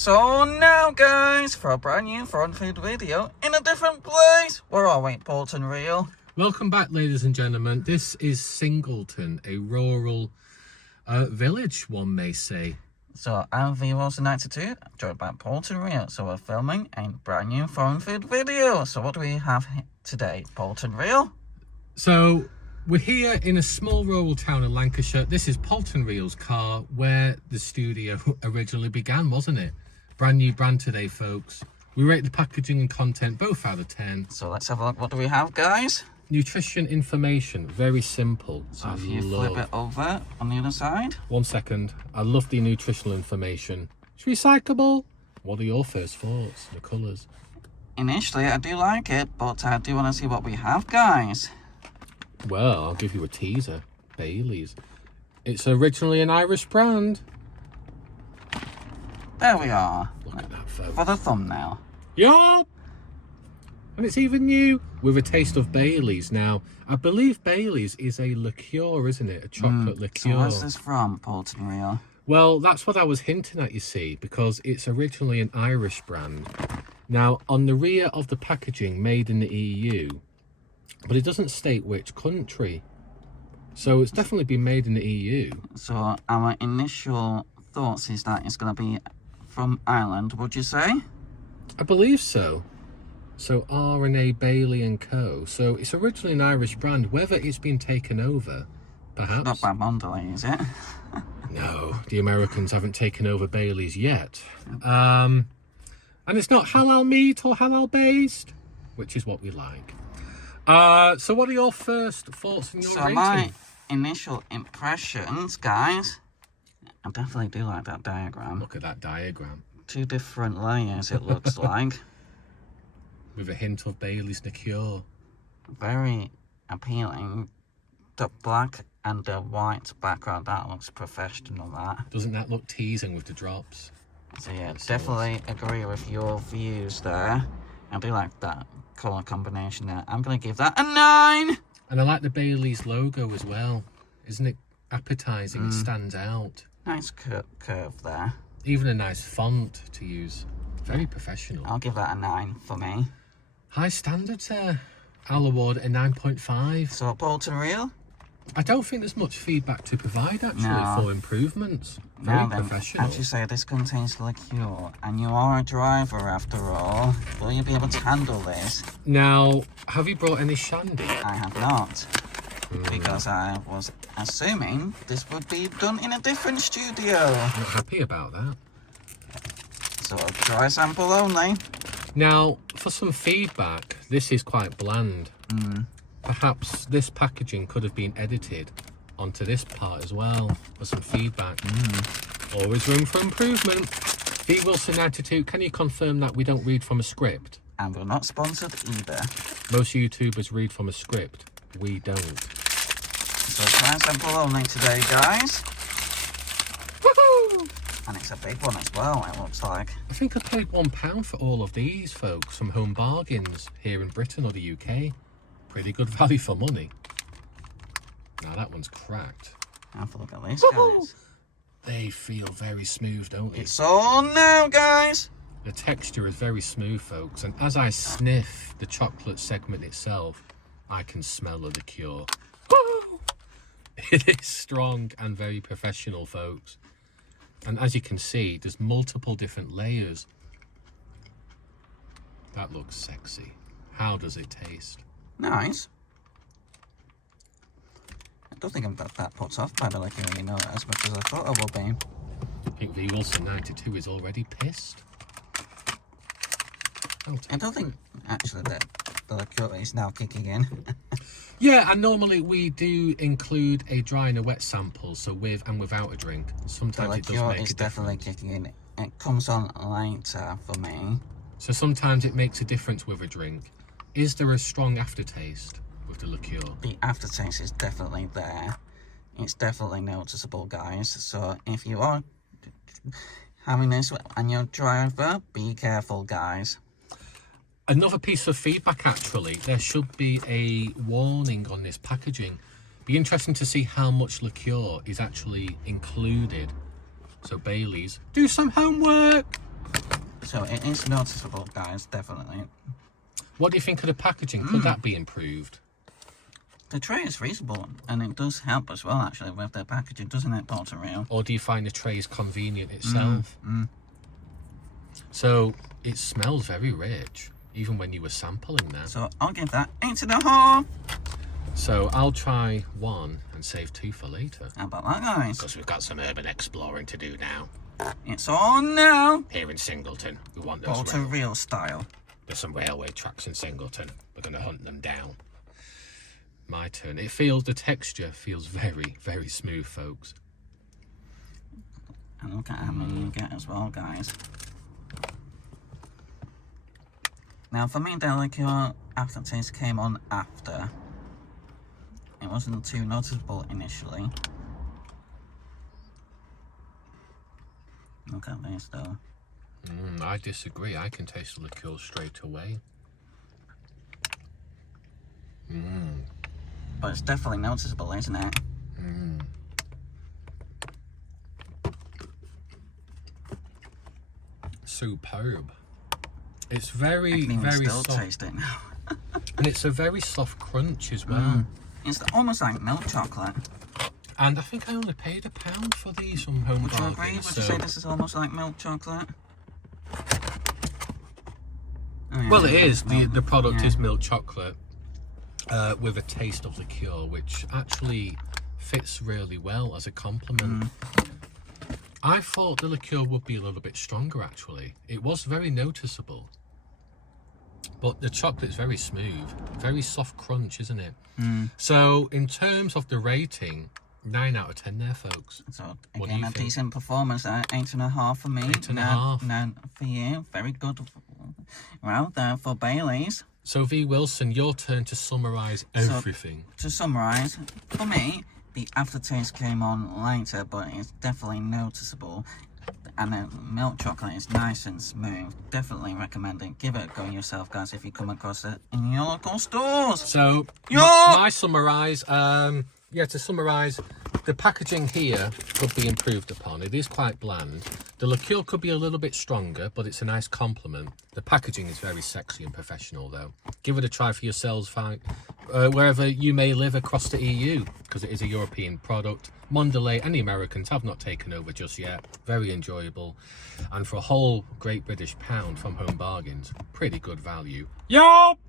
So now guys, for a brand new foreign food video in a different place. Where are we, Bolton Real? Welcome back, ladies and gentlemen. This is Singleton, a rural village, one may say. So I'm V-Wilson92, joined by Bolton Real. So we're filming a brand new foreign food video. So what do we have today, Bolton Real? So we're here in a small rural town in Lancashire. This is Bolton Real's car, where the studio originally began, wasn't it? Brand new brand today, folks. We rate the packaging and content both out of 10. So let's have a look. What do we have, guys? Nutrition information, very simple. So if you flip it over on the other side. 1 second. I love the nutritional information. It's recyclable. What are your first thoughts? The colours? Initially, I do like it, but I do want to see what we have, guys. Well, I'll give you a teaser. Bailey's. It's originally an Irish brand. There we are. Look at that, folks. For the thumbnail. Yup! And it's even new, with a taste of Bailey's. Now, I believe Bailey's is a liqueur, isn't it? A chocolate liqueur. So where's this from, Bolton Real? Well, that's what I was hinting at, you see, because it's originally an Irish brand. Now, on the rear of the packaging, made in the EU, but it doesn't state which country. So it's definitely been made in the EU. So our initial thoughts is that it's going to be from Ireland, would you say? I believe so. So R&A Bailey and Co. So it's originally an Irish brand. Whether it's been taken over, perhaps. Not by Mondelez, is it? No, the Americans haven't taken over Bailey's yet. And it's not halal meat or halal based, which is what we like. So what are your first thoughts and your rating? My initial impressions, guys, I definitely do like that diagram. Look at that diagram. 2 different layers, it looks like. With a hint of Bailey's liqueur. Very appealing. The black and the white background, that looks professional, that. Doesn't that look teasing with the drops? So yeah, definitely agree with your views there. I do like that colour combination there. I'm going to give that a 9! And I like the Bailey's logo as well. Isn't it appetising? It stands out. Nice curve there. Even a nice font to use. Very professional. I'll give that a 9 for me. High standards there. I'll award it a 9.5. So, Bolton Real? I don't think there's much feedback to provide, actually, for improvements. Very professional. As you say, this contains liqueur, and you are a driver after all. Will you be able to handle this? Now, have you brought any shandy? I have not. Because I was assuming this would be done in a different studio. I'm not happy about that. So, dry sample only. Now, for some feedback, this is quite bland. Perhaps this packaging could have been edited onto this part as well for some feedback. Always room for improvement. V-Wilson92, can you confirm that we don't read from a script? And we're not sponsored either. Most YouTubers read from a script. We don't. So dry sample only today, guys. Woohoo! And it's a big one as well, it looks like. I think I paid £1 for all of these, folks, from Home Bargains here in Britain or the UK. Pretty good value for money. Now that one's cracked. Have a look at this, guys. They feel very smooth, don't they? It's on now, guys. The texture is very smooth, folks, and as I sniff the chocolate segment itself, I can smell the liqueur. Woo! It is strong and very professional, folks. And as you can see, there's multiple different layers. That looks sexy. How does it taste? Nice. I don't think I'm that put off by the liquor, you know, as much as I thought I would be. I think V-Wilson92 is already pissed. I don't think, actually, that the liqueur is now kicking in. Yeah, and normally we do include a dry and a wet sample, so with and without a drink. Sometimes it does make a difference. The liqueur is definitely kicking in. It comes on later for me. So sometimes it makes a difference with a drink. Is there a strong aftertaste with the liqueur? The aftertaste is definitely there. It's definitely noticeable, guys. So if you are having this and you're a driver, be careful, guys. Another piece of feedback, actually, there should be a warning on this packaging. Be interesting to see how much liqueur is actually included. So Bailey's, do some homework. So it is noticeable, guys, definitely. What do you think of the packaging? Could that be improved? The tray is reasonable, and it does help as well, actually, with the packaging, doesn't it, Dr. Real? Or do you find the tray is convenient itself? So it smells very rich, even when you were sampling that. So I'll give that 8.5. So I'll try 1 and save 2 for later. How about that, guys? Because we've got some urban exploring to do now. It's on now. Here in Singleton, we want those Dr. Real style. There's some railway tracks in Singleton. We're going to hunt them down. My turn. The texture feels very, very smooth, folks. And look at how many you get as well, guys. Now, for me, the liqueur aftertaste came on after. It wasn't too noticeable initially. Look at this, though. I disagree. I can taste the liqueur straight away. But it's definitely noticeable, isn't it? Superb. It's very, I can even very still soft. taste it now. And it's a very soft crunch as well. It's almost like milk chocolate. And I think I only paid £1 for these from Home Would you agree? Bargains. Would you say this is almost like milk chocolate? Oh, yeah, Well, it is. The milk. product Yeah. is milk chocolate with a taste of liqueur, which actually fits really well as a compliment. I thought the liqueur would be a little bit stronger, actually. It was very noticeable. But the chocolate's very smooth. Very soft crunch, isn't it? So, in terms of the rating, 9 out of 10 there, folks. So, What do again, you a think? decent performance there. 8.5 for me. 8.5. 9 for you. Very good. Well, there for Bailey's. So, V. Wilson, your turn to summarise everything. To summarise, for me, the aftertaste came on later, but it's definitely noticeable. And the milk chocolate is nice and smooth. Definitely recommend it. Give it a go yourself, guys, if you come across it in your local stores. So, Yo! my summarise, to summarise, the packaging here could be improved upon. It is quite bland. The liqueur could be a little bit stronger, but it's a nice compliment. The packaging is very sexy and professional, though. Give it a try for yourselves, wherever you may live across the EU, because it is a European product. Mondelez and the Americans have not taken over just yet. Very enjoyable. And for a whole Great British pound from Home Bargains, pretty good value. Yup!